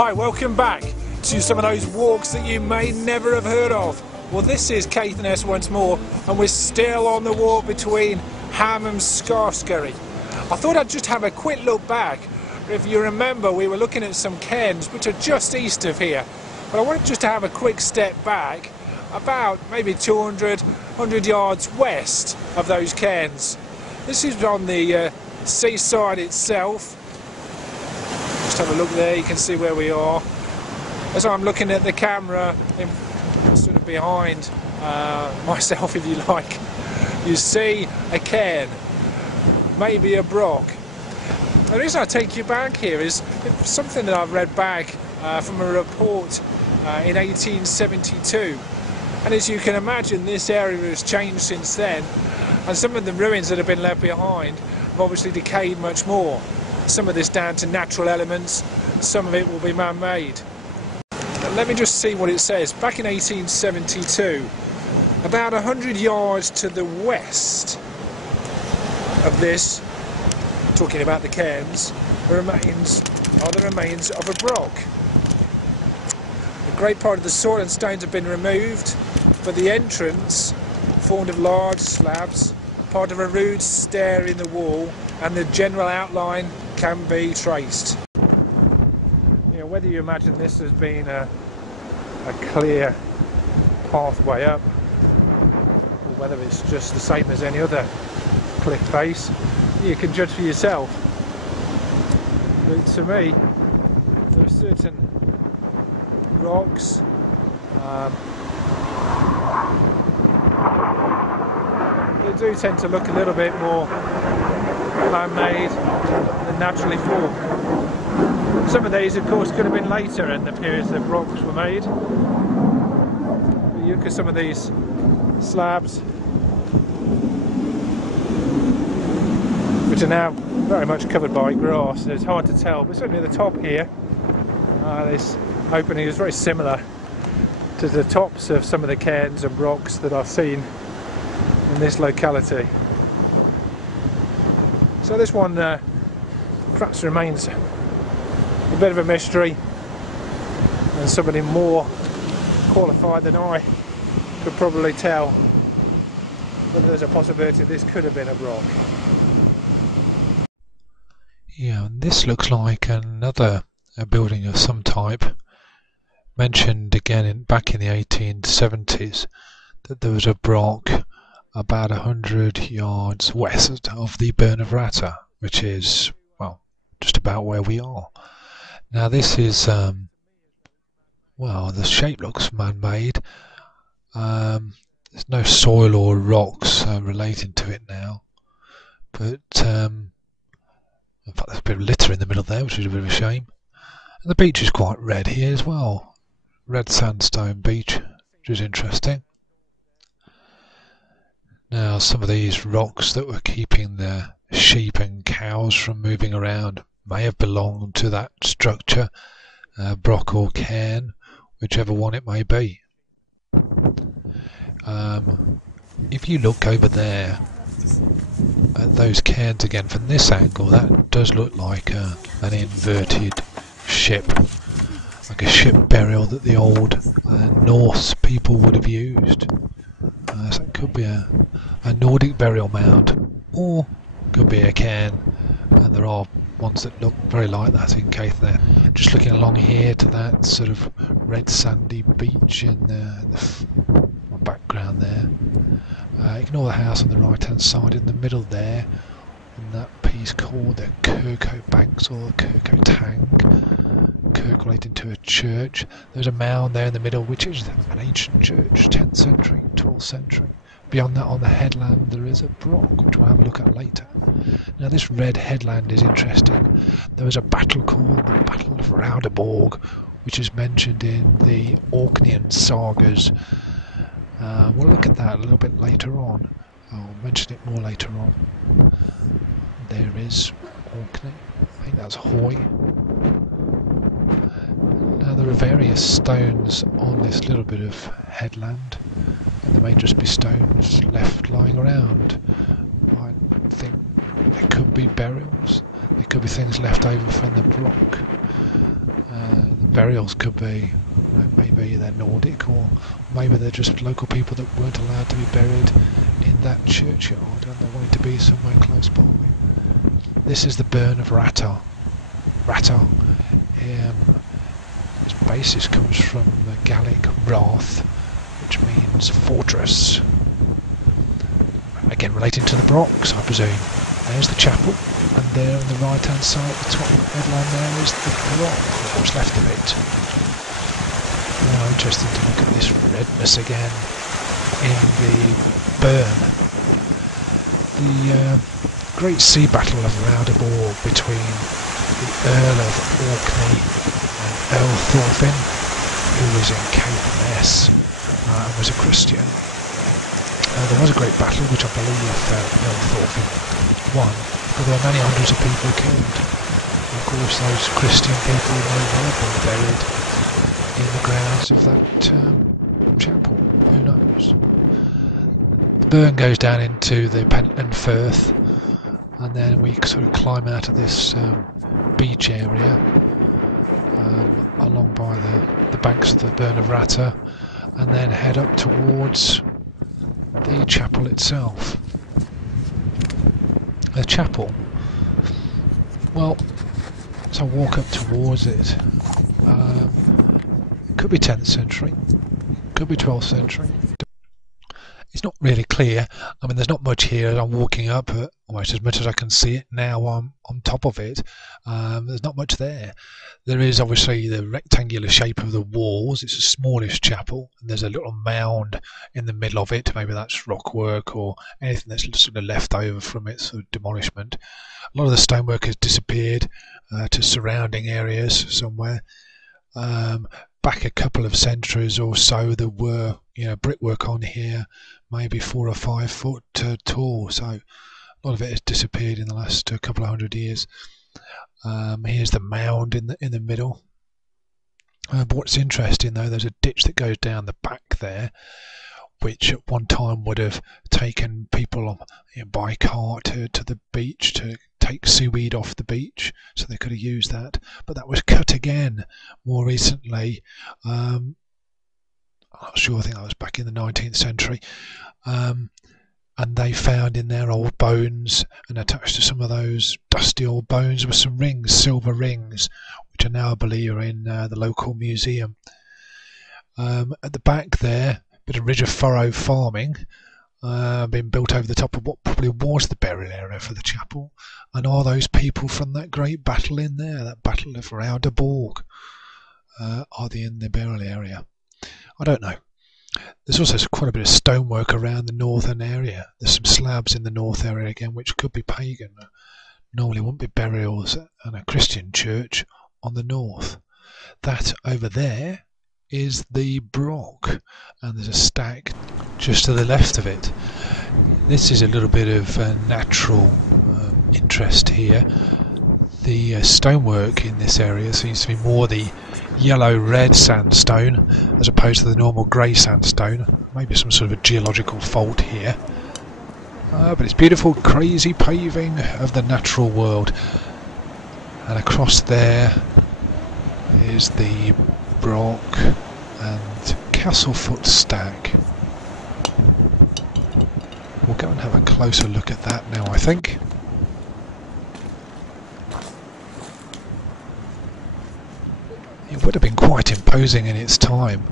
Hi, welcome back to some of those walks that you may never have heard of. Well, this is Caithness once more, and we're still on the walk between Ham and Scarfskerry. I thought I'd just have a quick look back. If you remember, we were looking at some cairns which are just east of here, but I wanted just to have a quick step back about maybe 100 yards west of those cairns. This is on the seaside itself. Just have a look there, you can see where we are. As I'm looking at the camera, sort of behind myself if you like, you see a cairn, maybe a broch. The reason I take you back here is something that I've read back from a report in 1872, and as you can imagine, this area has changed since then, and some of the ruins that have been left behind have obviously decayed much more. Some of this down to natural elements, some of it will be man-made. Let me just see what it says. Back in 1872, about 100 yards to the west of this, talking about the cairns, are the remains of a broch. A great part of the soil and stones have been removed, but the entrance, formed of large slabs, part of a rude stair in the wall, and the general outline can be traced. You know, whether you imagine this as being a clear pathway up, or whether it's just the same as any other cliff face, you can judge for yourself. But to me, there are certain rocks they do tend to look a little bit more man-made than naturally formed. Some of these, of course, could have been later in the periods that rocks were made. But you look at some of these slabs, which are now very much covered by grass. It's hard to tell, but certainly at the top here, this opening is very similar to the tops of some of the cairns and brochs that I've seen in this locality. So this one perhaps remains a bit of a mystery, and somebody more qualified than I could probably tell whether there's a possibility this could have been a broch. Yeah, and this looks like another building of some type. Mentioned again back in the 1870s that there was a broch about 100 yards west of the Burn of Ratter, which is, well, just about where we are. Now this is, well, the shape looks man-made. There's no soil or rocks relating to it now, but in fact there's a bit of litter in the middle there, which is a bit of a shame. And the beach is quite red here as well. Red sandstone beach, which is interesting. Now some of these rocks that were keeping the sheep and cows from moving around may have belonged to that structure, broch or cairn, whichever one it may be. If you look over there at those cairns again from this angle, that does look like an inverted ship, like a ship burial that the old Norse people would have used. So it could be a Nordic burial mound, or could be a cairn, and there are ones that look very like that in Caithness. Just looking along here to that sort of red sandy beach in the background there. Ignore the house on the right hand side. In the middle there, in that piece called the Kirko Banks or the Kirko Tang, kirk relating to a church. There's a mound there in the middle, which is an ancient church, 10th century, 12th century. Beyond that, on the headland, there is a broch, which we'll have a look at later. Now this red headland is interesting. There was a battle called the Battle of Raudabjorg, which is mentioned in the Orkneyan sagas. We'll look at that a little bit later on. I'll mention it more later on. There is Orkney. I think that's Hoy. Now there are various stones on this little bit of headland, and there may just be stones left lying around. I think there could be burials, there could be things left over from the broch. The burials could be. You know, maybe they're Nordic, or maybe they're just local people that weren't allowed to be buried in that churchyard and they wanted to be somewhere close by. This is the burn of Raudabjorg. Its basis comes from the Gaelic Rath, which means fortress. Again, relating to the Brochs, I presume. There's the chapel, and there on the right hand side, the top headline there is the Broch, or what's left of it. Now, interesting to look at this redness again in the burn. The great sea battle of Raudabjorg between the Earl of Orkney and Earl Thorfinn, who was in Caithness and was a Christian. There was a great battle which I believe Earl Thorfinn won, but there were many hundreds of people killed. And of course those Christian people may well have been buried in the grounds of that chapel, who knows. The burn goes down into the Pentland Firth, and then we sort of climb out of this beach area along by the banks of the burn of Raudabjorg, and then head up towards the chapel itself. The chapel, well, as I walk up towards it, it could be 10th century, could be 12th century. It's not really clear. I mean, there's not much here. I'm walking up almost as much as I can see it now. I'm on top of it. There's not much there. There is obviously the rectangular shape of the walls. It's a smallish chapel, and there's a little mound in the middle of it. Maybe that's rock work or anything that's sort of left over from its sort of demolishment. A lot of the stonework has disappeared to surrounding areas somewhere. Back a couple of centuries or so, there were brickwork on here, maybe 4 or 5 foot tall. So a lot of it has disappeared in the last couple of hundred years. Here's the mound in the middle. But what's interesting though, there's a ditch that goes down the back there, which at one time would have taken people by car to the beach to take seaweed off the beach, so they could have used that. But that was cut again more recently. I'm not sure, I think that was back in the 19th century. And they found in there old bones, and attached to some of those dusty old bones were some rings, silver rings, which I now believe are in the local museum. At the back there, bit of ridge of furrow farming, been built over the top of what probably was the burial area for the chapel. And are those people from that great battle in there, that battle of Raudabjorg? Are they in the burial area? I don't know. There's also quite a bit of stonework around the northern area. There's some slabs in the north area again, which could be pagan. Normally wouldn't be burials in a Christian church on the north. That over there is the Broch, and there's a stack just to the left of it. This is a little bit of natural interest here. The stonework in this area seems to be more the yellow-red sandstone as opposed to the normal grey sandstone. Maybe some sort of a geological fault here. But it's beautiful, crazy paving of the natural world. And across there is the Broch and Castlefoot stack. We'll go and have a closer look at that now, I think. It would have been quite imposing in its time,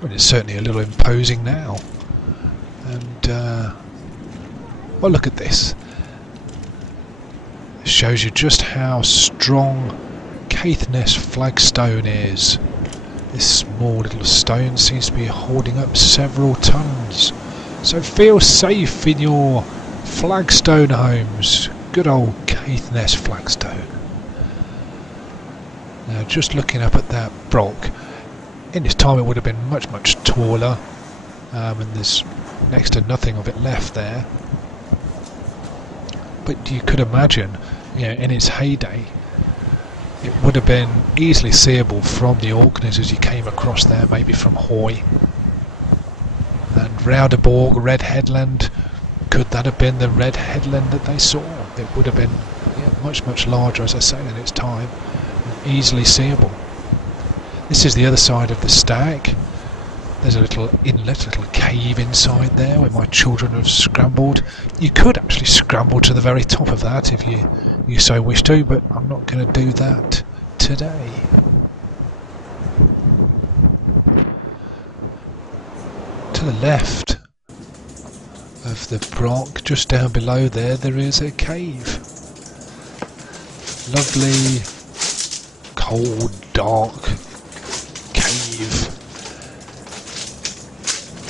but it's certainly a little imposing now. And well, look at this. It shows you just how strong Caithness flagstone is. This small little stone seems to be holding up several tons. So feel safe in your flagstone homes. Good old Caithness flagstone. Now, just looking up at that Broch, in its time it would have been much, much taller, and there's next to nothing of it left there. But you could imagine, in its heyday, it would have been easily seeable from the Orkneys as you came across there, maybe from Hoy. And Raudabjorg, Red Headland, could that have been the Red Headland that they saw? It would have been much, much larger, as I say, in its time. Easily seeable. This is the other side of the stag. There's a little inlet, a little cave inside there where my children have scrambled. You could actually scramble to the very top of that if you so wish to, but I'm not going to do that today. To the left of the Broch, just down below there is a cave. Lovely, cold, dark cave.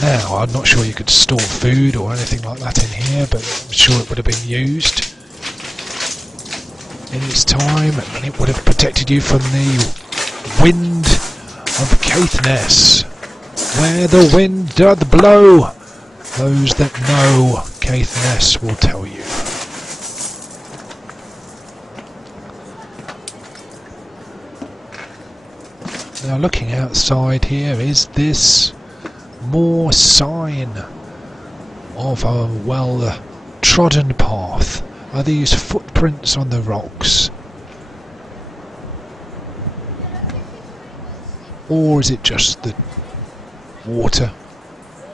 Now, I'm not sure you could store food or anything like that in here, but I'm sure it would have been used in its time, and it would have protected you from the wind of Caithness. Where the wind doth blow, those that know Caithness will tell you. Now, looking outside here, is this more sign of a well-trodden path? Are these footprints on the rocks? Or is it just the water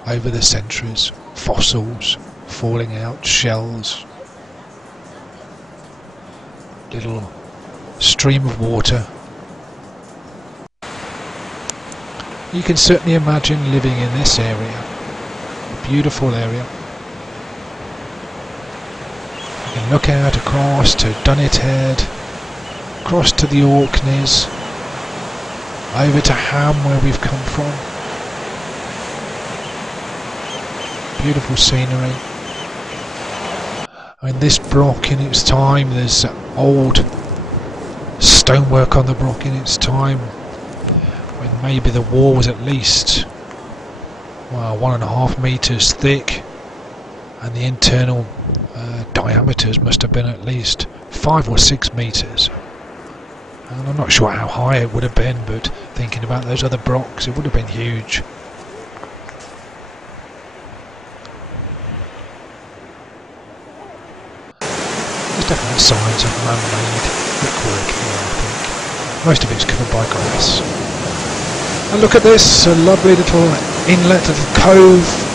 over the centuries, fossils falling out, shells, little stream of water? You can certainly imagine living in this area, a beautiful area. You can look out across to Dunnet Head, across to the Orkneys, over to Ham where we've come from. Beautiful scenery. I mean, this Broch in its time, there's old stonework on the Broch in its time, when maybe the wall was at least 1.5 meters thick, and the internal diameters must have been at least 5 or 6 meters. And I'm not sure how high it would have been, but thinking about those other Brochs, it would have been huge. There's definitely signs of man-made brickwork here, I think. Most of it's covered by grass. And look at this, a lovely little inlet, a little cove.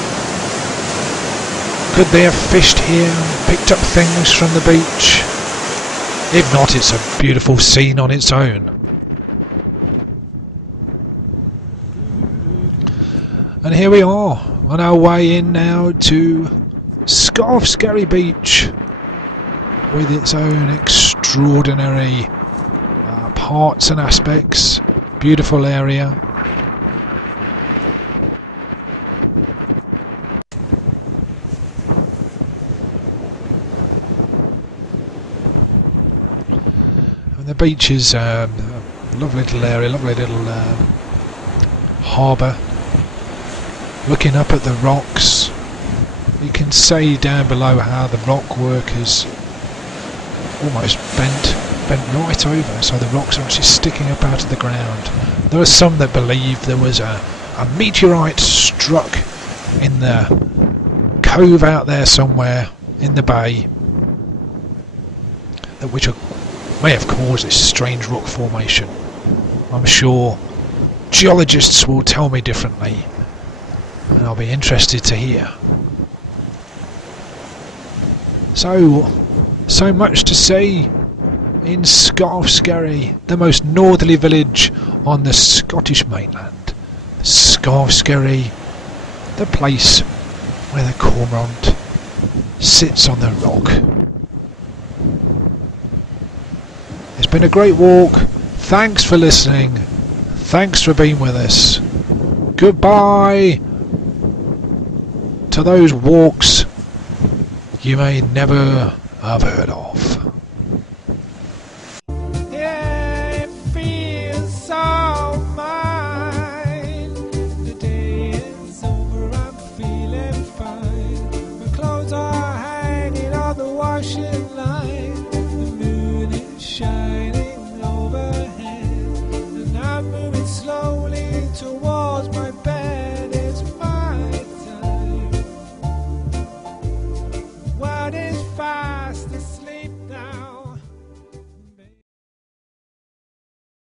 Could they have fished here, picked up things from the beach? If not, it's a beautiful scene on its own. And here we are, on our way in now to Scarfskerry Beach, with its own extraordinary parts and aspects. Beautiful area. And the beach is a lovely little area, lovely little harbour. Looking up at the rocks, you can see down below how the rock work is almost bent right over, so the rocks are actually sticking up out of the ground. There are some that believe there was a meteorite struck in the cove out there somewhere in the bay, which may have caused this strange rock formation. I'm sure geologists will tell me differently, and I'll be interested to hear. So much to see in Scarfskerry, the most northerly village on the Scottish mainland. Scarfskerry, the place where the cormorant sits on the rock. It's been a great walk. Thanks for listening. Thanks for being with us. Goodbye to those walks you may never have heard of. Line, the moon is shining.